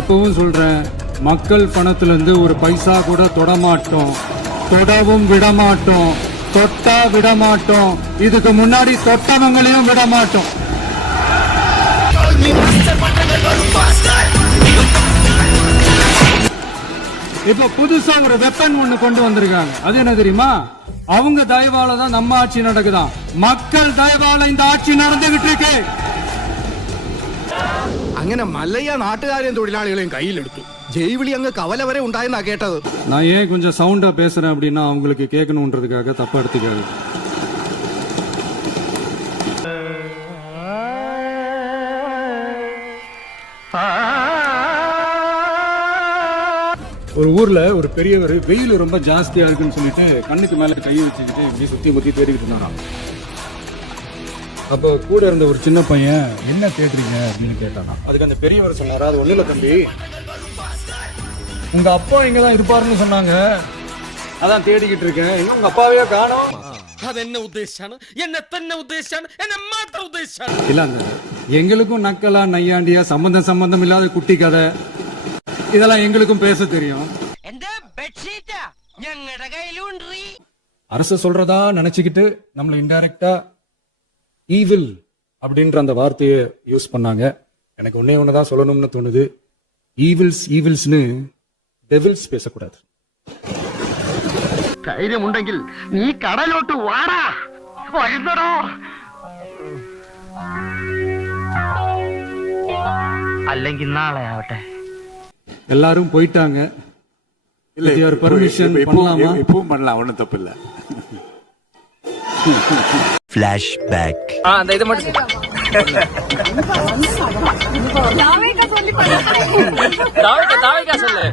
இப்பவும் சொல்றேன், மக்கள் பணத்துல இருந்து ஒரு பைசா கூட தொடமாட்டோம், தொடவும் விடமாட்டோம், தொட்டா விடமாட்டோம், இதுக்கு முன்னாடி தொட்டவங்களையும் விடமாட்டோம். இப்ப புதுசா ஒரு வெப்பன் ஒண்ணு கொண்டு வந்திருக்காங்க. அது என்ன தெரியுமா? அவங்க தயவால தான் நம்ம ஆட்சி நடக்குதான். மக்கள் தயவால இந்த ஆட்சி நடந்துகிட்டு இருக்கு. അങ്ങനെ മല്ലയ്യ നാട്ടുകാരെയും തൊഴിലാളികളെയും കയ്യിലെടുത്തു. ജൈവിളി അങ്ങ് കവല വരെ ഉണ്ടായെന്നാ കേട്ടത്. நான் ஏன் கொஞ்சம் சவுண்டா பேசுறேன் அப்படின்னா அவங்களுக்கு கேட்கணுன்றதுக்காக தப்பா எடுத்துக்காது. ஒரு ஊர்ல ஒரு பெரியவர் வெயில் ரொம்ப ஜாஸ்தியா இருக்குன்னு சொல்லிட்டு கண்ணுக்கு மேல கை வச்சுக்கிட்டு இப்படி சுத்தி முத்தி தேடிக்கிட்டு இருந்தாராம். அப்போ கூட இருந்த ஒரு சின்ன பையன் என்ன தேடுறீங்க அப்படின்னு கேட்டானா. அதுக்கு அந்த பெரியவர் சொன்னாரா, அது ஒண்ணு இல்ல தம்பி, உங்க அப்பா இங்கதான் இருப்பாருன்னு சொன்னாங்க, அதான் தேடிக்கிட்டு இருக்கேன், இன்னும் உங்க அப்பாவையே காணோம். இல்ல எங்களுக்கும் நக்கலா நையாண்டியா சம்பந்தம் இல்லாத குட்டி கதை இதெல்லாம் எங்களுக்கும் பேச தெரியும். அரசு சொல்றதா நினைச்சுக்கிட்டு நம்மள இன்டைரக்டா ஈவில் அப்படின்ற அந்த வார்த்தையை யூஸ் பண்ணாங்க. எனக்கு ஒன்னே ஒண்ணுதான் சொல்லணும்னு தோணுது, ஈவில்ஸ்னு டெவில்ஸ் பேசக்கூடாது. ധൈര്യം ഉണ്ടെങ്കിൽ നീ കടലോട്ട് വാടാ, വരുന്നടോ. അല്ലെങ്കിൽ നാളെ ആവട്ടെ. எல்லாரும் போயிட்டாங்க. இல்ல பர்மிஷன் பண்ணலாமா? இப்பவும் பண்ணலாம், ஒண்ணும் தப்பு இல்ல. ஃபிளாஷ்பேக். அந்த இது மட்டும் தாவேக்கா சொல்லு.